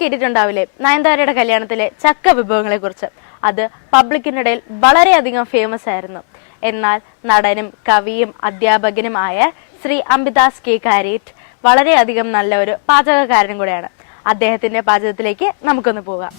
കേട്ടിട്ടുണ്ടാവില്ലേ നയൻതാരയുടെ കല്യാണത്തിലെ ചക്ക വിഭവങ്ങളെ കുറിച്ച്. അത് പബ്ലിക്കിനിടയിൽ വളരെയധികം ഫേമസ് ആയിരുന്നു. എന്നാൽ നടനും കവിയും അധ്യാപകനുമായ ശ്രീ അംബിദാസ് കെ കാരേറ്റ് വളരെയധികം നല്ല ഒരു പാചകക്കാരനും കൂടെയാണ്. അദ്ദേഹത്തിന്റെ പാചകത്തിലേക്ക് നമുക്കൊന്ന് പോകാം.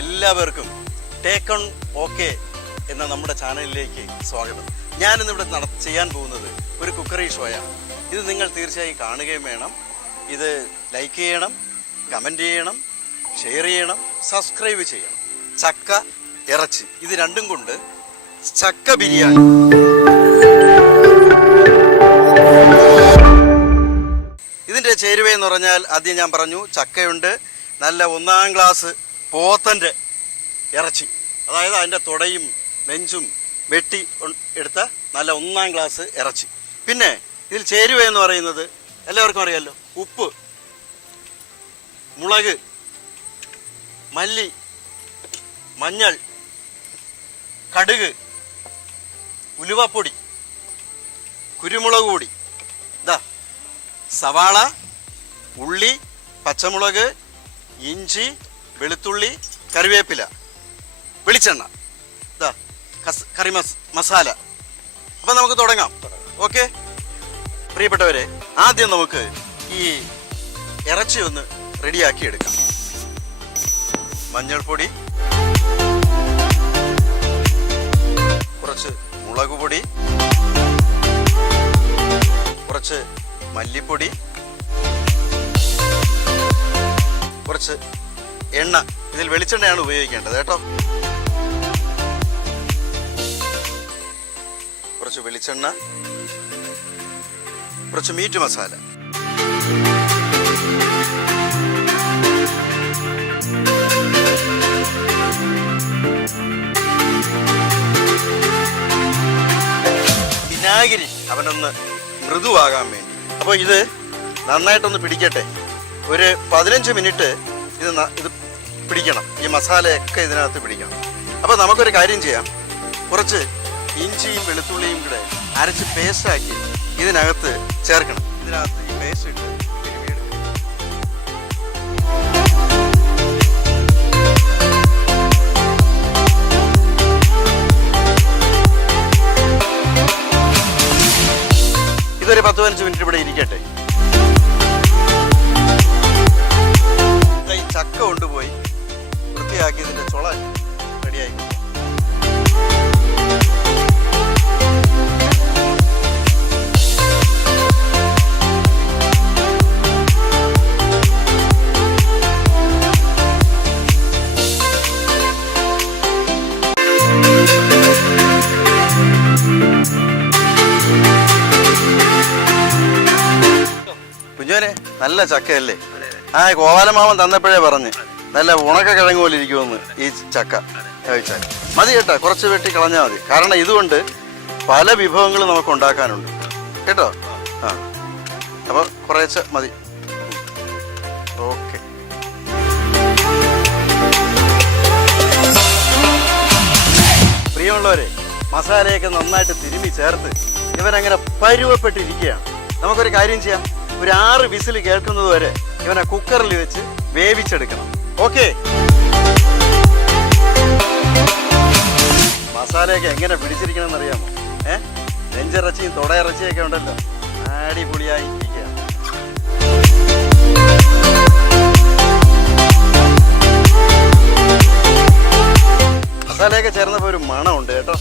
എല്ലാവർക്കും ടേക്ക് ഓൺ ഓക്കെ എന്ന നമ്മുടെ ചാനലിലേക്ക് സ്വാഗതം. ഞാനിന്നിവിടെ ചെയ്യാൻ പോകുന്നത് ഒരു കുക്കറി ഷോയാണ്. ഇത് നിങ്ങൾ തീർച്ചയായും കാണുകയും വേണം. ഇത് ലൈക്ക് ചെയ്യണം, കമൻറ്റ് ചെയ്യണം, ഷെയർ ചെയ്യണം, സബ്സ്ക്രൈബ് ചെയ്യണം. ചക്ക ഇറച്ചി ഇത് രണ്ടും കൊണ്ട് ചക്ക ബിരിയാണി. ഇതിൻ്റെ ചേരുവയെന്ന് പറഞ്ഞാൽ ആദ്യം ഞാൻ പറഞ്ഞു, ചക്കയുണ്ട്, നല്ല 1ാം ക്ലാസ് പോത്തൻ്റെ ഇറച്ചി, അതായത് അതിൻ്റെ തുടയും നെഞ്ചും വെട്ടി എടുത്ത നല്ല 1ാം ക്ലാസ് ഇറച്ചി. പിന്നെ ഇതിൽ ചേരുവ എന്ന് പറയുന്നത് എല്ലാവർക്കും അറിയാമല്ലോ, ഉപ്പ്, മുളക്, മല്ലി, മഞ്ഞൾ, കടുക്, ഉലുവപ്പൊടി, കുരുമുളക് പൊടി, സവാള, ഉള്ളി, പച്ചമുളക്, ഇഞ്ചി, വെളുത്തുള്ളി, കറിവേപ്പില, വെളിച്ചെണ്ണ, കറി മസാല. അപ്പം നമുക്ക് തുടങ്ങാം. ഓക്കെ പ്രിയപ്പെട്ടവരെ, ആദ്യം നമുക്ക് ഈ ഇറച്ചി ഒന്ന് റെഡിയാക്കി എടുക്കാം. മഞ്ഞൾപ്പൊടി, കുറച്ച് മുളക് പൊടി, കുറച്ച് മല്ലിപ്പൊടി, കുറച്ച് എണ്ണ. ഇതിൽ വെളിച്ചെണ്ണയാണ് ഉപയോഗിക്കേണ്ടത് കേട്ടോ. കുറച്ച് വെളിച്ചെണ്ണ, കുറച്ച് മീറ്റ് മസാല, വിനാഗിരി അവനൊന്ന് മൃദുവാകാൻ വേണ്ടി. അപ്പോൾ ഇത് നന്നായിട്ടൊന്ന് പിടിക്കട്ടെ. ഒരു 15 മിനിറ്റ് ഇത് പിടിക്കണം. ഈ മസാലയൊക്കെ ഇതിനകത്ത് പിടിക്കണം. അപ്പോൾ നമുക്കൊരു കാര്യം ചെയ്യാം, കുറച്ച് ഇഞ്ചിയും വെളുത്തുള്ളിയും കൂടെ അരച്ച് പേസ്റ്റാക്കി ഇതിനകത്ത് ചേർക്കണം. ഇതിനകത്ത് ഈ പേസ്റ്റ് ഇട്ട് തിരുമിയെടുക്കണം. ഇതൊരു 10-15 മിനിറ്റ് ഇവിടെ ഇരിക്കട്ടെ. ഈ ചക്ക കൊണ്ടുപോയി വൃത്തിയാക്കി ഇതിൻ്റെ ചുള റെഡിയായി. കുഞ്ഞോനെ, നല്ല ചക്കയല്ലേ? കോവാലമാമൻ തന്നപ്പോഴേ പറഞ്ഞ് നല്ല ഉണക്ക കിഴങ്ങ് പോലെ ഇരിക്കുമെന്ന് ഈ ചക്ക കഴിച്ചാൽ. മതി കേട്ടോ, കുറച്ച് വെട്ടി കളഞ്ഞാൽ മതി. കാരണം ഇതുകൊണ്ട് പല വിഭവങ്ങളും നമുക്ക് ഉണ്ടാക്കാനുണ്ട് കേട്ടോ. അപ്പോൾ കുറേശ്ശെ മതി. ഓക്കെ. പ്രിയമുള്ളവരെ, മസാലയൊക്കെ നന്നായിട്ട് തിരുമ്മി ചേർത്ത് ഇവനങ്ങനെ പരുവപ്പെട്ടിരിക്കുകയാണ്. നമുക്കൊരു കാര്യം ചെയ്യാം, ഒരു 6 വിസിൽ കേൾക്കുന്നത് വരെ ഇവനെ കുക്കറിൽ വെച്ച് വേവിച്ചെടുക്കണം. ഓക്കെ. മസാലയൊക്കെ എങ്ങനെ പിടിച്ചിരിക്കണമെന്ന് അറിയാമോ? നെഞ്ചിറച്ചിയും തുടയിറച്ചിയൊക്കെ ഉണ്ടല്ലോ, അടിപൊളിയായി ഇരിക്കുകയാണ്. മസാലയൊക്കെ ചേർന്നപ്പോൾ ഒരു മണമുണ്ട് കേട്ടോ.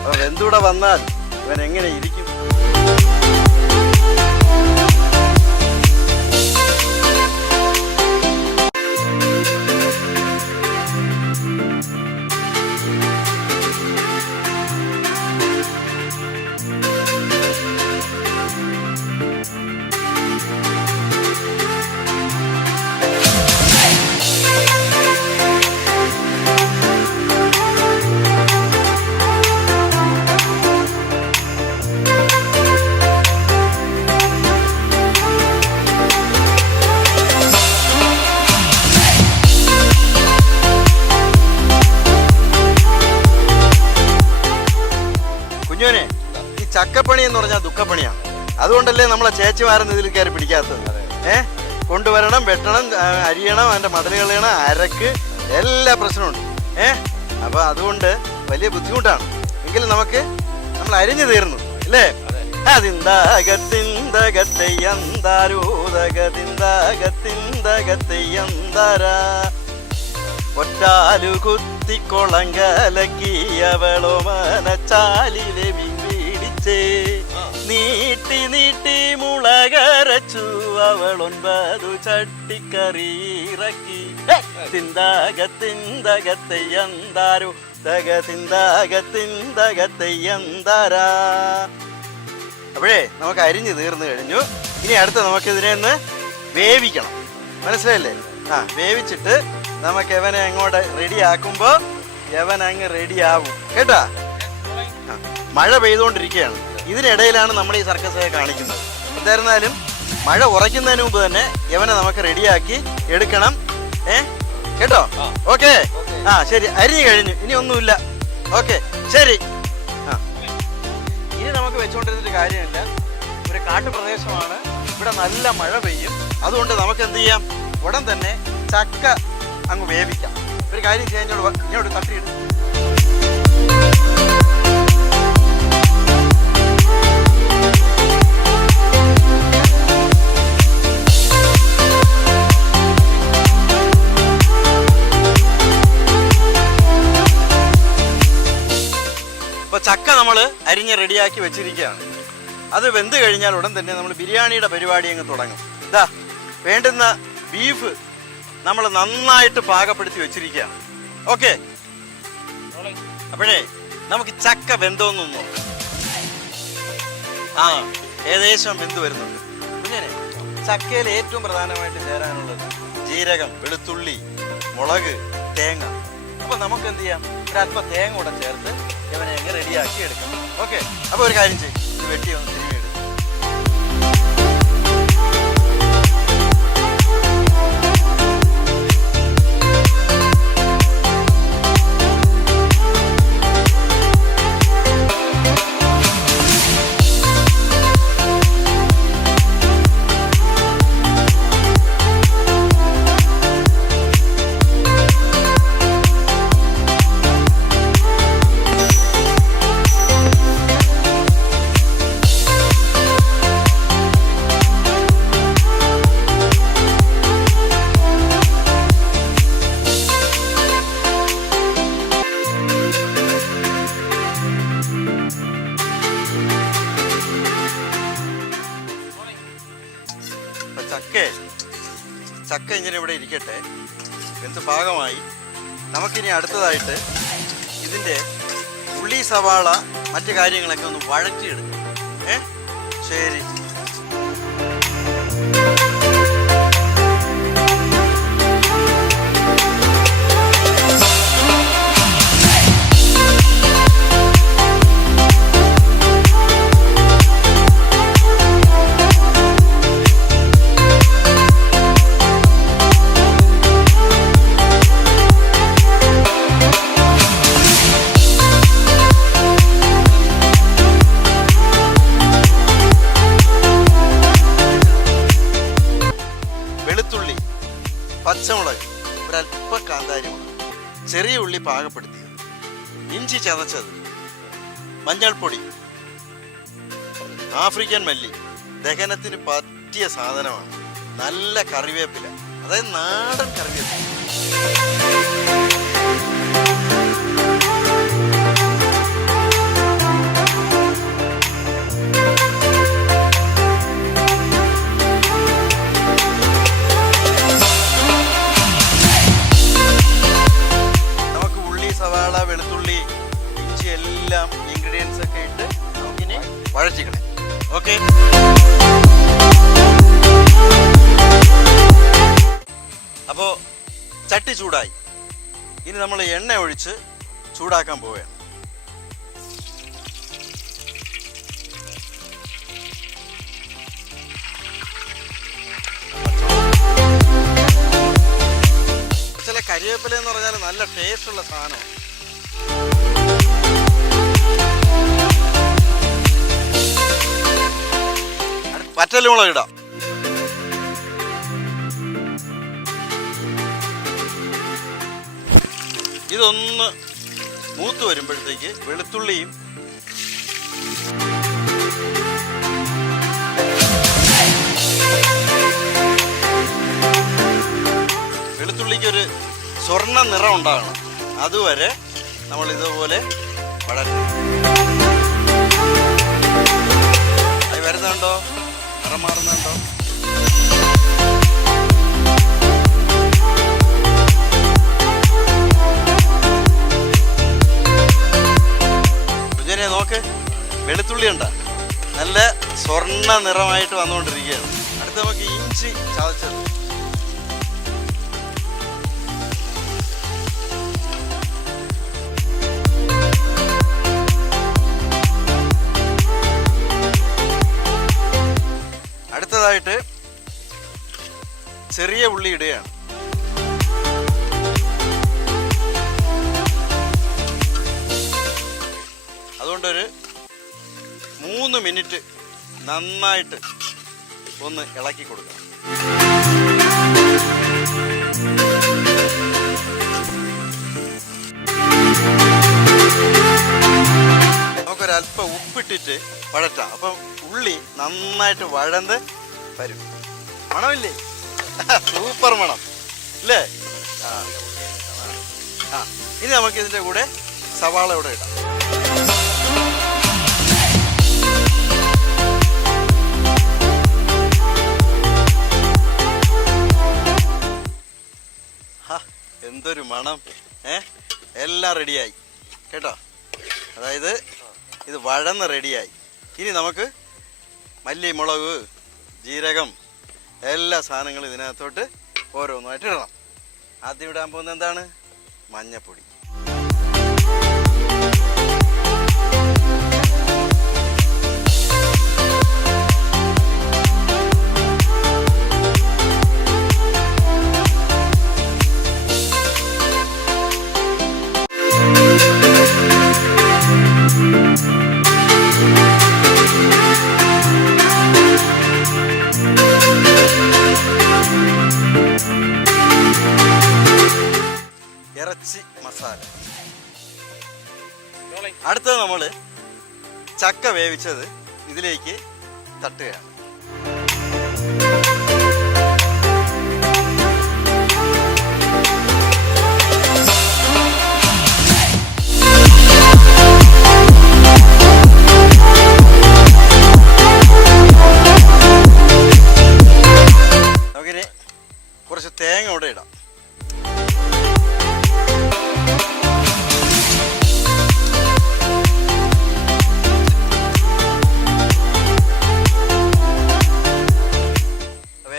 അപ്പോൾ വെന്തൂടെ വന്നാൽ ഇവൻ എങ്ങനെ ഇരിക്കും? ചക്കപ്പണി എന്ന് പറഞ്ഞാൽ ദുഃഖപ്പണിയാണ്. അതുകൊണ്ടല്ലേ നമ്മളെ ചേച്ചിമാരൊന്നും ഇതിൽ കയറി പിടിക്കാത്തത്. കൊണ്ടുവരണം, വെട്ടണം, അരിയണം, അതിൻ്റെ മടല് കളയണം, അരക്ക്, എല്ലാ പ്രശ്നമുണ്ട്. അപ്പൊ അതുകൊണ്ട് വലിയ ബുദ്ധിമുട്ടാണ്. എങ്കിലും നമ്മൾ അരിഞ്ഞു തീർന്നു അല്ലേ? ഒറ്റാലു കുത്തിക്കൊളം കലക്കിയവളോ മനച്ചാലിലെ വീടിച്ചേ നീട്ടി നീട്ടി മുളകരച്ചു അവളൊൻപതു ചട്ടിക്കറിയിറക്കി തിന്തകത്തിന്തകത്തയ്യന്താരോ തകതിന്തകത്തിന്തകത്തയ്യന്താരാ. അപ്പോഴേ നമുക്ക് അരിഞ്ഞ് തീർന്നു കഴിഞ്ഞു. ഇനി അടുത്ത് നമുക്കിതിനെ ഒന്ന് വേവിക്കണം. മനസ്സിലായില്ലേ? വേവിച്ചിട്ട് നമുക്ക് യവനെ അങ്ങോട്ട് റെഡി ആക്കുമ്പോൾ യവൻ അങ്ങ് റെഡി ആവും കേട്ടാ. മഴ പെയ്തുകൊണ്ടിരിക്കുകയാണ്. ഇതിനിടയിലാണ് നമ്മൾ ഈ സർക്കസ് കാണിക്കുന്നത്. എന്തായിരുന്നാലും മഴ ഉറയ്ക്കുന്നതിന് മുമ്പ് തന്നെ യവനെ നമുക്ക് റെഡിയാക്കി എടുക്കണം. കേട്ടോ? ഓക്കെ. ശരി, അരിഞ്ഞു കഴിഞ്ഞു, ഇനി ഒന്നുമില്ല. ഓക്കെ, ശരി. ഇനി നമുക്ക് വെച്ചുകൊണ്ടിരുന്നൊരു കാര്യമില്ല. ഒരു കാട്ടുപ്രദേശമാണ്, ഇവിടെ നല്ല മഴ പെയ്യും. അതുകൊണ്ട് നമുക്ക് എന്ത് ചെയ്യാം, ഉടൻ തന്നെ ചക്ക അങ്ങ് വേവിക്കാം. ഒരു കാര്യം ചെയ്യാൻ ഇങ്ങോട്ട് തട്ടിയിടും. ചക്ക നമ്മൾ അരിഞ്ഞ് റെഡിയാക്കി വെച്ചിരിക്കുകയാണ്. അത് വെന്ത് കഴിഞ്ഞാൽ ഉടൻ തന്നെ നമ്മൾ ബിരിയാണിയുടെ പരിപാടി അങ്ങ് തുടങ്ങും. ഇതാ വേണ്ടുന്ന ബീഫ് നമ്മൾ നന്നായിട്ട് പാകപ്പെടുത്തി വെച്ചിരിക്കുകയാണ്. ഓക്കെ, അപ്പോഴേ നമുക്ക് ചക്ക വെന്തോന്നും നോക്കാം. ഏകദേശം വെന്ത് വരുന്നുണ്ട്. പിന്നെ ചക്കയിൽ ഏറ്റവും പ്രധാനമായിട്ട് ചേരാനുള്ളത് ജീരകം, വെളുത്തുള്ളി, മുളക്, തേങ്ങ. അപ്പൊ നമുക്ക് എന്ത് ചെയ്യാം, ഒരല്പം തേങ്ങ കൂടെ ചേർത്ത് ഇവനെ അങ്ങ് റെഡിയാക്കി എടുക്കാം. ഓക്കെ, അപ്പൊ ഒരു കാര്യം ചെയ്യും, ഇത് വെട്ടി ഒന്ന് തിരികെ എടുക്കും. ചക്ക ഇങ്ങനെ ഇവിടെ ഇരിക്കട്ടെ, എന്ത് പാകമായി. നമുക്കിനി അടുത്തതായിട്ട് ഇതിൻ്റെ ഉള്ളി, സവാള, മറ്റു കാര്യങ്ങളൊക്കെ ഒന്ന് വഴറ്റിയെടുക്കും. ശരി. പച്ചമുളക്, ഒരല്പ കാന്താരിമുളക്, ചെറിയ ഉള്ളി പാകപ്പെടുത്തിയത്, ഇഞ്ചി ചതച്ചത്, മഞ്ഞൾപ്പൊടി, ആഫ്രിക്കൻ മല്ലി, ദഹനത്തിന് പറ്റിയ സാധനമാണ്. നല്ല കറിവേപ്പില, അതായത് നാടൻ കറിവേപ്പില. വെളുത്തുള്ളി, ഇഞ്ചി, എല്ലാം ഇൻഗ്രീഡിയൻസ് ഒക്കെ ഇട്ട് നമുക്കിനി വഴറ്റിക്കണം. ഓക്കെ, അപ്പോൾ ചട്ടി ചൂടായി. ഇനി നമ്മൾ എണ്ണ ഒഴിച്ച് ചൂടാക്കാൻ പോവുകയാണ്. ചില കരിവേപ്പില എന്ന് പറഞ്ഞാൽ നല്ല ടേസ്റ്റുള്ള സാധനമാണ്. വറ്റൽമുളക് ഇടാം. ഇതൊന്ന് മൂത്ത് വരുമ്പോഴത്തേക്ക് വെളുത്തുള്ളിയും വെളുത്തുള്ളിക്കൊരു സ്വർണ്ണ നിറം ഉണ്ടാകണം. അതുവരെ നമ്മൾ ഇതുപോലെ വഴറ്റും. അത് വരുന്നുണ്ടോ? നിറം മാറുന്നുണ്ടോ? കുഞ്ഞനെ നോക്ക്, വെളുത്തുള്ളി ഉണ്ടോ? നല്ല സ്വർണ്ണ നിറമായിട്ട് വന്നുകൊണ്ടിരിക്കുകയാണ്. അടുത്ത് നമുക്ക് ഇഞ്ചി ചതച്ചത്. അടുത്തതായിട്ട് ചെറിയ ഉള്ളി ഇടുകയാണ്. അതുകൊണ്ടൊരു 3 മിനിറ്റ് നന്നായിട്ട് ഒന്ന് ഇളക്കി കൊടുക്കണം. നമുക്കൊരല്പം ഉപ്പിട്ടിട്ട് വഴറ്റാം. അപ്പം ഉള്ളി നന്നായിട്ട് വഴന്ന് വരും. മണമില്ലേ? സൂപ്പർ മണം അല്ലേ? ഇനി നമുക്ക് ഇതിൻ്റെ കൂടെ സവാള ഇവിടെ ഇടാം. എന്തൊരു മണം! എല്ലാം റെഡിയായി കേട്ടോ. അതായത് ഇത് വഴന്ന് റെഡിയായി. ഇനി നമുക്ക് മല്ലി, മുളക്, ജീരകം എല്ലാ സാധനങ്ങളും ഇതിനകത്തോട്ട് ഓരോന്നായിട്ട് ഇടണം. ആദ്യം ഇടാൻ പോകുന്നത് എന്താണ്? മഞ്ഞപ്പൊടി. ഇറച്ചി മസാല. അടുത്തത് നമ്മൾ ചക്ക വേവിച്ചത് ഇതിലേക്ക് തട്ടുകയാണ്. നമുക്കിനി കുറച്ച് തേങ്ങ ഇവിടെ ഇടാം.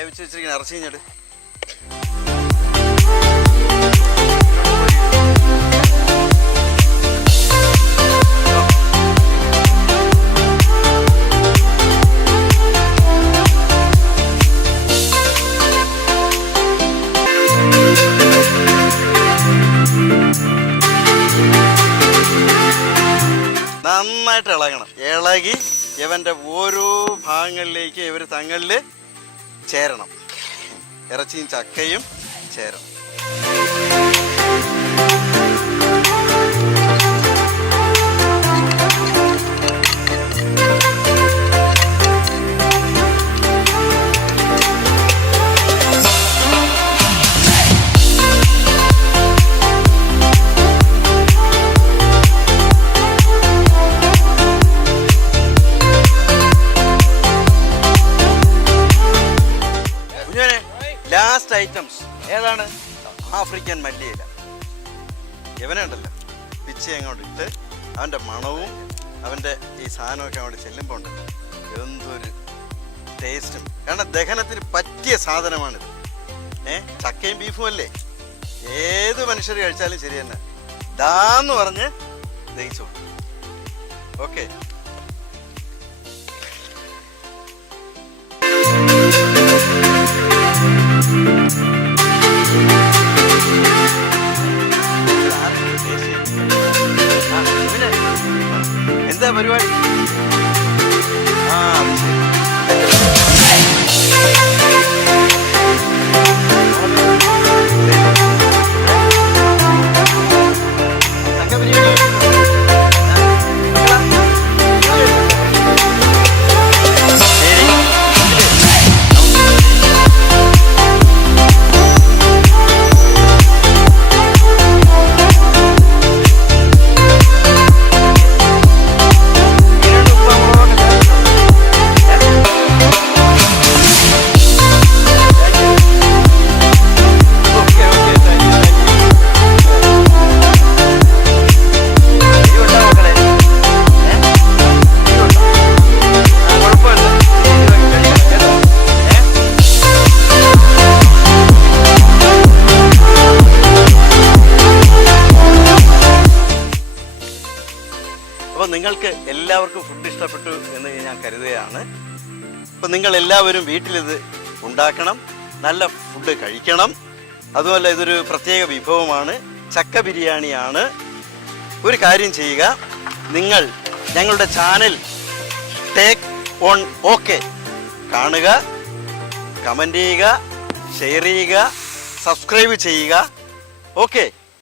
വെച്ചിരിക്കുന്ന ഇറച്ചി കഴിഞ്ഞിട്ട് നന്നായിട്ട് ഇളകണം. ഇളകി ഇവൻ്റെ ഓരോ ഭാഗങ്ങളിലേക്ക് ഇവർ തങ്ങളിൽ ചേരണം. ഇറച്ചിയും ചക്കയും ചേരണം. ലാസ്റ്റ് ഐറ്റംസ് ഏതാണ്? ആഫ്രിക്കൻ മല്ലിയില. ഇവനുണ്ടല്ലോ പിച്ചി അങ്ങോട്ട് ഇട്ട് അവൻ്റെ മണവും അവൻ്റെ ഈ സാധനമൊക്കെ അങ്ങോട്ട് ചെല്ലുമ്പോൾ ഉണ്ടല്ലോ എന്തൊരു ടേസ്റ്റും. കാരണം ദഹനത്തിന് പറ്റിയ സാധനമാണിത്. ചക്കയും ബീഫും അല്ലേ, ഏത് മനുഷ്യർ കഴിച്ചാലും ശരി തന്നെ ദാന്ന് പറഞ്ഞ് ദഹിച്ചോളൂ. ഓക്കെ. എന്താ പരിപാടി? അത് ശരി. നിങ്ങൾക്ക് എല്ലാവർക്കും ഫുഡ് ഇഷ്ടപ്പെട്ടു എന്ന് ഞാൻ കരുതുകയാണ്. അപ്പോൾ നിങ്ങൾ എല്ലാവരും വീട്ടിലിത് ഉണ്ടാക്കണം, നല്ല ഫുഡ് കഴിക്കണം. അതുപോലെ ഇതൊരു പ്രത്യേക വിഭവമാണ്, ചക്ക ബിരിയാണിയാണ്. ഒരു കാര്യം ചെയ്യുക, നിങ്ങൾ ഞങ്ങളുടെ ചാനൽ ടേക്ക് ഓൺ ഓക്കെ കാണുക, കമൻറ്റ് ചെയ്യുക, ഷെയർ ചെയ്യുക, സബ്സ്ക്രൈബ് ചെയ്യുക. ഓക്കെ.